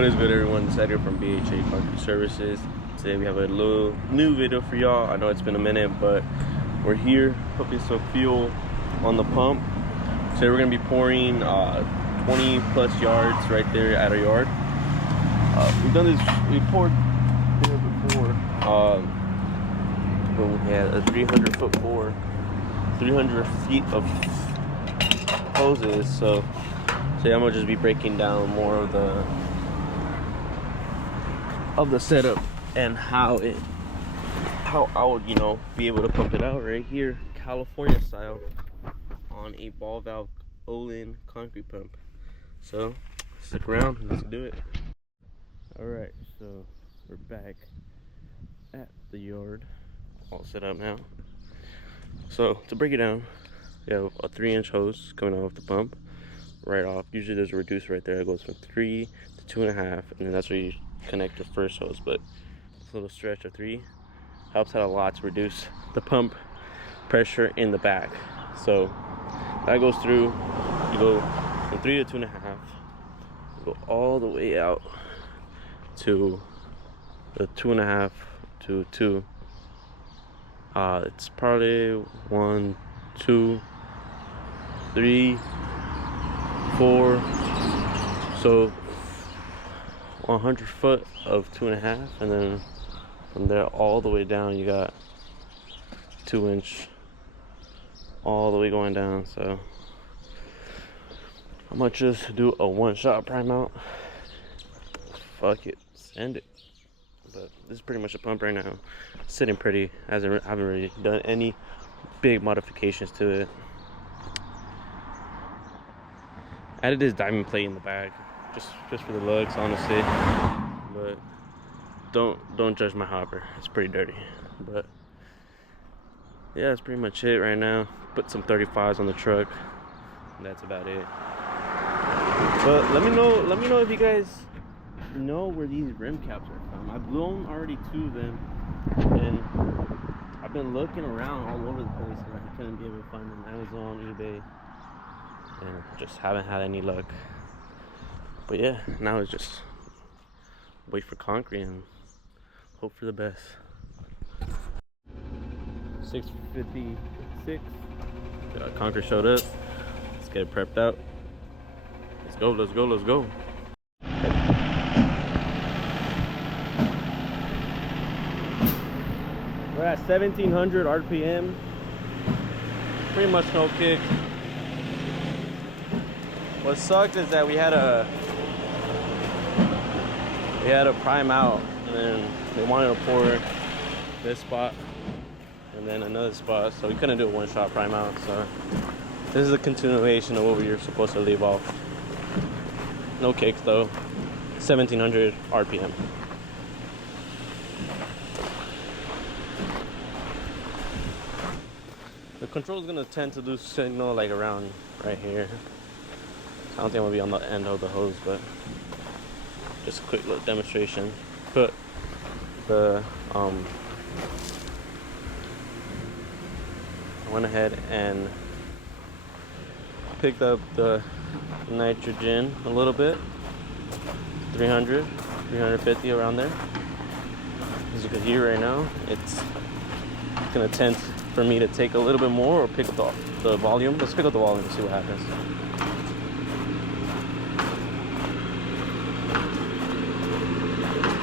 What is good, everyone? This is Edgar from BHA Concrete Services. Today we have a little new video for y'all. I know it's been a minute, but we're here pumping some fuel on the pump. Today we're going to be pouring 20 plus yards right there at our yard. We've done this, we poured there before when we had a 300-foot bore, 300 feet of hoses. So today I'm gonna just be breaking down more of the setup and how I would, you know, be able to pump it out right here, California style, on a ball valve Olin concrete pump. So stick around and let's do it. All right, so we're back at the yard, all set up now. So to break it down, we have a 3-inch hose coming off the pump right off. Usually there's a reducer right there that goes from 3 to 2.5, and then that's where you connect your first hose. But this little stretch of 3 helps out a lot to reduce the pump pressure in the back. So that goes through, you go from 3 to 2.5, you go all the way out to the 2.5 to 2. It's probably 1, 2, 3, 4, so 100 foot of 2.5, and then from there all the way down you got 2-inch all the way going down. So I'm gonna just do a one-shot prime out. Fuck it, send it. But this is pretty much a pump right now. It's sitting pretty. I haven't really done any big modifications to it. Added this diamond plate in the back, just for the looks, honestly. But don't judge my hopper. It's pretty dirty. But yeah, that's pretty much it right now. Put some 35s on the truck, and that's about it. But let me know if you guys know where these rim caps are from. I've blown already 2 of them, and I've been looking around all over the place, and I couldn't be able to find them on Amazon, eBay, and just haven't had any luck. But yeah, now it's just wait for concrete and hope for the best. 6:56. Concrete showed up. Let's get it prepped out. Let's go, let's go, let's go. We're at 1700 RPM. Pretty much no kick. What sucked is that we had a prime out, and then they wanted to pour this spot and then another spot, so we couldn't do a one-shot prime out. So this is a continuation of what we were supposed to leave off. No kicks though. 1700 RPM. The control is gonna tend to lose signal like around right here. I don't think I'm gonna be on the end of the hose, but just a quick little demonstration. Put the I went ahead and picked up the nitrogen a little bit, 300, 350 around there. As you can hear right now, it's gonna tend for me to take a little bit more or pick up the volume. Let's pick up the volume and see what happens.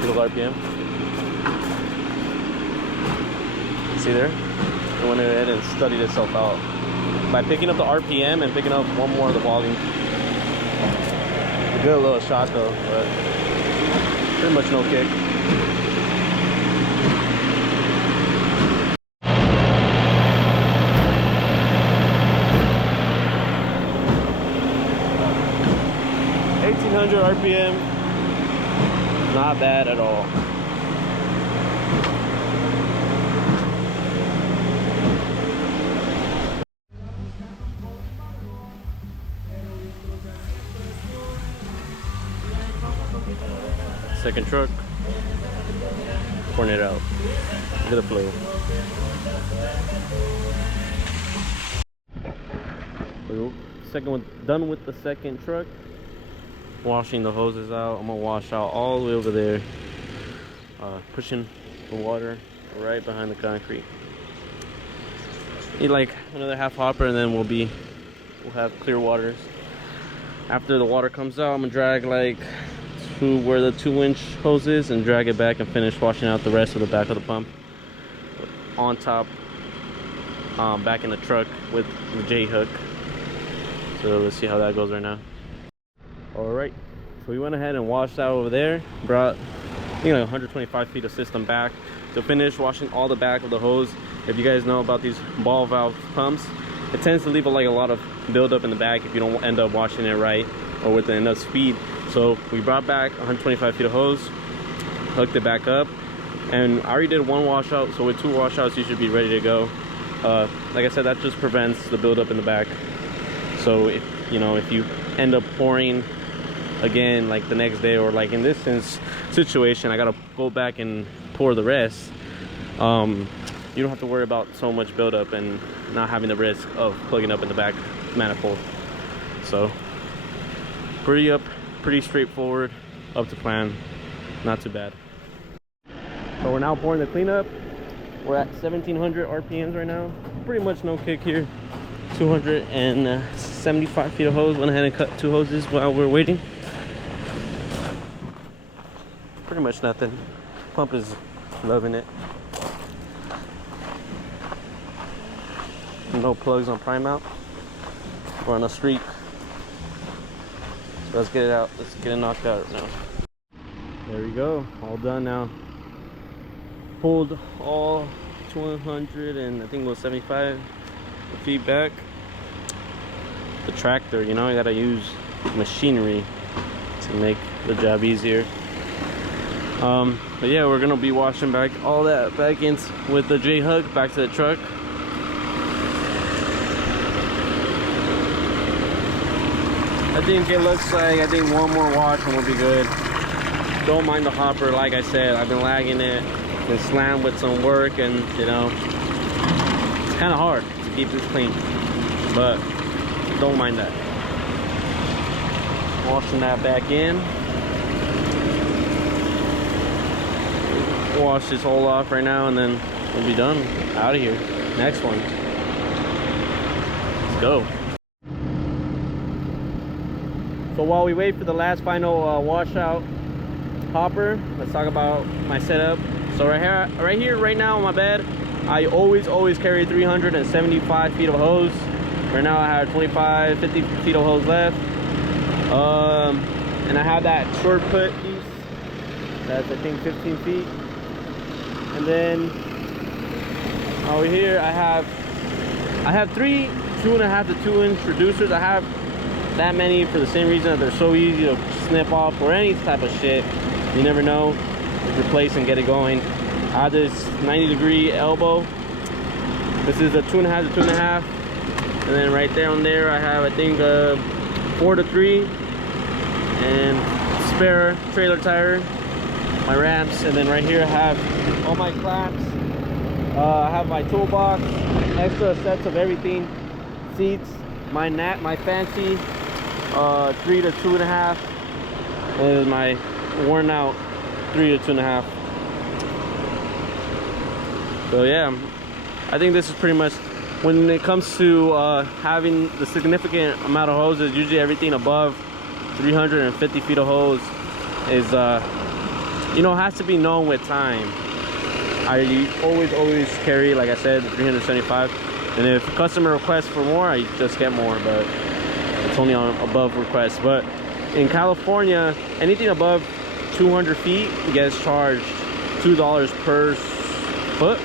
Pick up RPM. See there? It went ahead and studied itself out. By picking up the RPM and picking up one more of the volume. A good little shot though, but pretty much no kick. RPM, not bad at all. Second truck, pouring it out. Look at the flow. Second one done with the second truck. washing the hoses out. I'm gonna wash out all the way over there, pushing the water right behind the concrete. Need like another half hopper, and then we'll have clear waters. After the water comes out, I'm gonna drag like to where the 2-inch hose is and drag it back and finish washing out the rest of the back of the pump on top, back in the truck with the J hook. So let's see how that goes right now. All right, so we went ahead and washed out over there, brought I think like 125 feet of system back to finish washing all the back of the hose. If you guys know about these ball valve pumps, it tends to leave a lot of buildup in the back if you don't end up washing it right or with enough speed. So we brought back 125 feet of hose, hooked it back up, and I already did one washout. So with 2 washouts, you should be ready to go. Like I said, that just prevents the buildup in the back. So if you end up pouring again like the next day, or like in this situation, I gotta go back and pour the rest. You don't have to worry about so much buildup and not having the risk of plugging up in the back manifold. So pretty straightforward, up to plan, not too bad. So we're now pouring the cleanup. We're at 1700 RPMs right now. Pretty much no kick here. 275 feet of hose. Went ahead and cut 2 hoses while we're waiting. Pretty much nothing. Pump is loving it. No plugs on prime out. We're on a streak. So let's get it out. Let's get it knocked out now. There we go. All done now. Pulled all 200 and I think it was 75 feet back. The tractor, you gotta use machinery to make the job easier. But yeah, we're gonna be washing back all that back in with the J hook back to the truck. I think it looks like one more wash and we'll be good. Don't mind the hopper, like I said, I've been lagging it, been slammed with some work, and it's kind of hard to keep this clean, but don't mind that. Washing that back in. Wash this hole off right now, and then we'll be done. Out of here. Next one. Let's go. So while we wait for the last final washout hopper, let's talk about my setup. So right now on my bed, I always carry 375 feet of hose. Right now I have 50 feet of hose left. And I have that short put piece that's I think 15 feet. And then over here I have 3 2.5 to 2-inch reducers. I have that many for the same reason that they're so easy to snip off or any type of shit. You never know. Just replace and get it going. I have this 90-degree elbow. This is a 2.5 to 2.5. And then right there on there I have I think 4 to 3 and spare trailer tire, my ramps, and then right here I have all my clamps. I have my toolbox, extra sets of everything, seats, my fancy 3 to 2.5, and my worn out 3 to 2.5. So yeah, I think this is pretty much, when it comes to having the significant amount of hoses, usually everything above 350 feet of hose is has to be known with time. I always carry, like I said, 375, and if customer requests for more, I just get more, but it's only on above request. But in California, anything above 200 feet gets charged $2 per foot.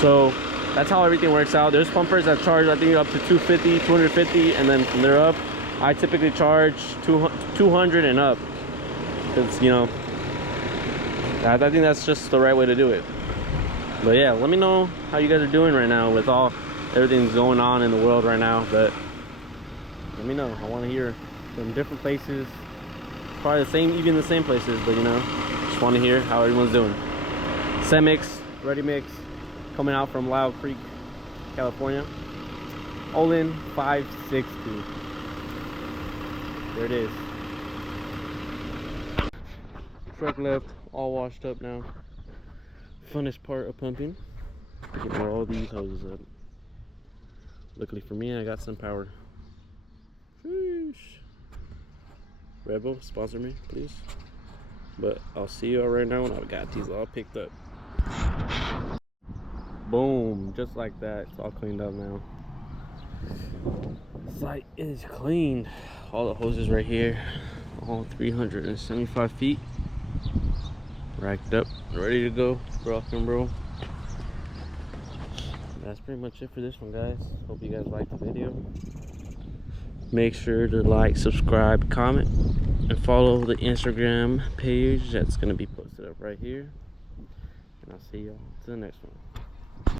So that's how everything works out. There's pumpers that charge I think up to 250, 250, and then from there up, I typically charge 200 and up, because I think that's just the right way to do it. But yeah, let me know how you guys are doing right now with everything's going on in the world right now. But let me know. I want to hear from different places, probably even the same places, but just want to hear how everyone's doing. Semix, Ready Mix, coming out from Loud Creek, California. Olin 562. There it is. truck left, all washed up now. Funnest part of pumping, getting all these hoses up. Luckily for me, I got some power. Sheesh. Rebel, sponsor me, please. But I'll see you all right now when I've got these all picked up. Boom, just like that. It's all cleaned up now. Site is cleaned. All the hoses right here, all 375 feet. Racked up, ready to go, rock and roll. That's pretty much it for this one, guys. Hope you guys liked the video. Make sure to like, subscribe, comment, and follow the Instagram page that's going to be posted up right here. And I'll see y'all to the next one.